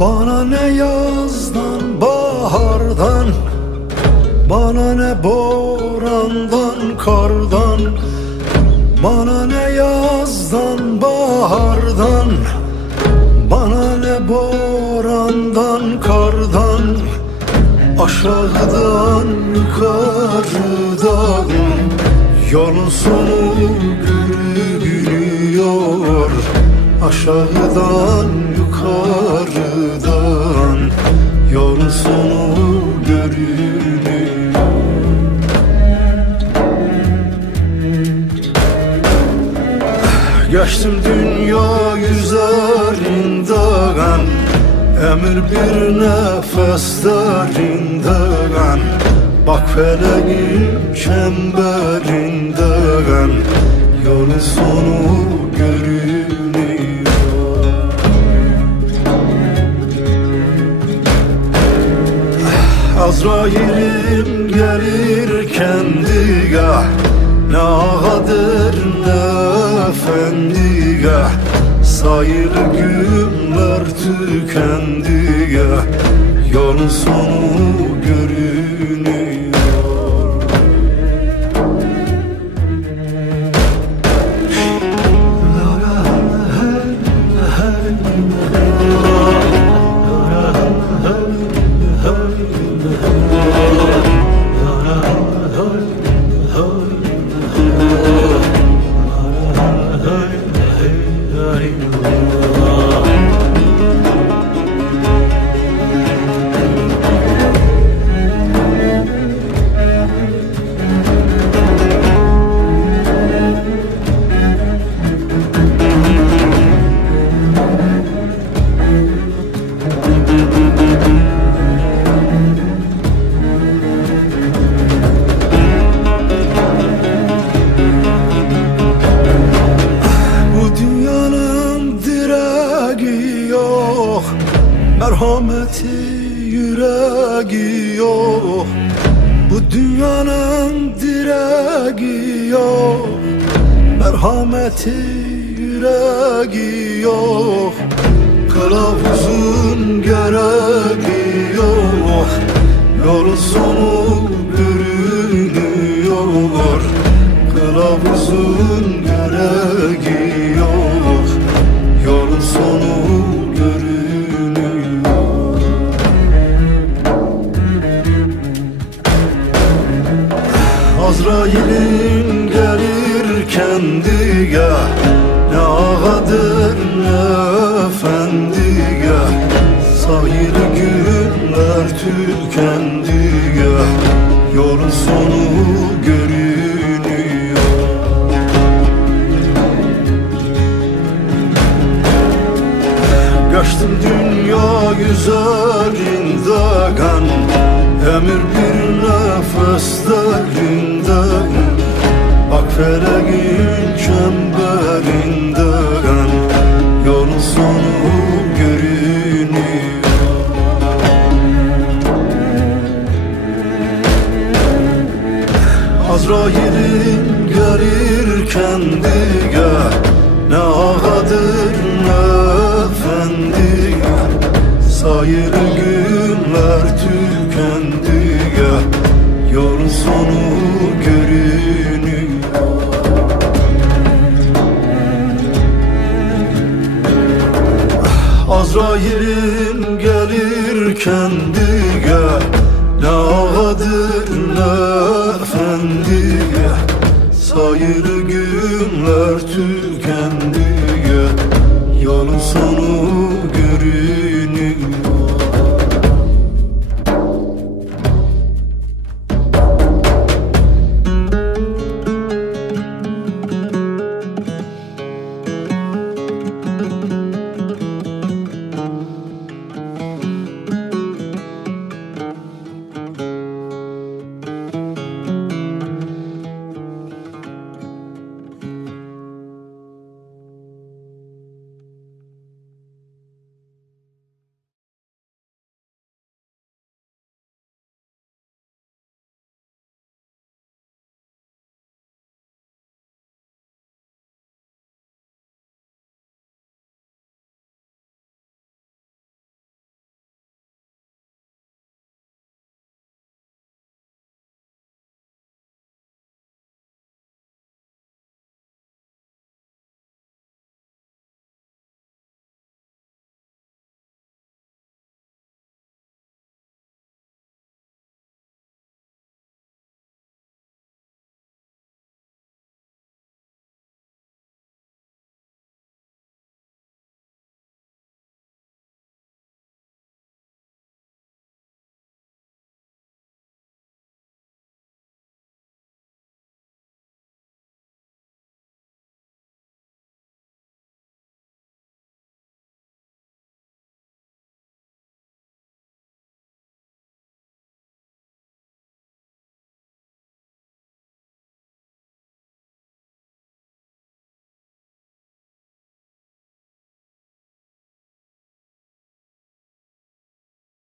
Bana ne yazdan bahardan, bana ne borandan kardan, bana ne yazdan bahardan, bana ne borandan kardan, aşağıdan yukarıdan yolun sonu görünüyor. Aşağıdan yukarıdan yolun sonu görünüyor. Geçtim dünya yüzlerinden, emir bir nefeslerinden. Bak feleğin çemberinden yolun sonu görünüyor. Azrail'im gelir kendigah, ne ağadır ne efendigah. Sayılı günler tükendigah, yolun sonu görünüyor. Merhameti yüreği yok, bu dünyanın direği yok. Merhameti yüreği yok, kılavuzun gereği yok. Yolun sonu görünüyor, kılavuzun gereği yok. Yolun sonu görünüyor. Azrail'in gelir kendigah, ne ağadır ne efendigah. Sayılı günler tükendigah, yolun sonu görünüyor. Geçtim dünya üzerinden, emir bir nefeslerinden. Bak feleğin çemberinden yolun sonu görünüyor. Azrail'in gelir kendigah, ne ağadır ne efendigah. Sayılı günler tükendigah, yolun sonu görünüyor. Azrail'in gelir kendigah, ne ağadır ne efendigah. Sayılı günler tükendi.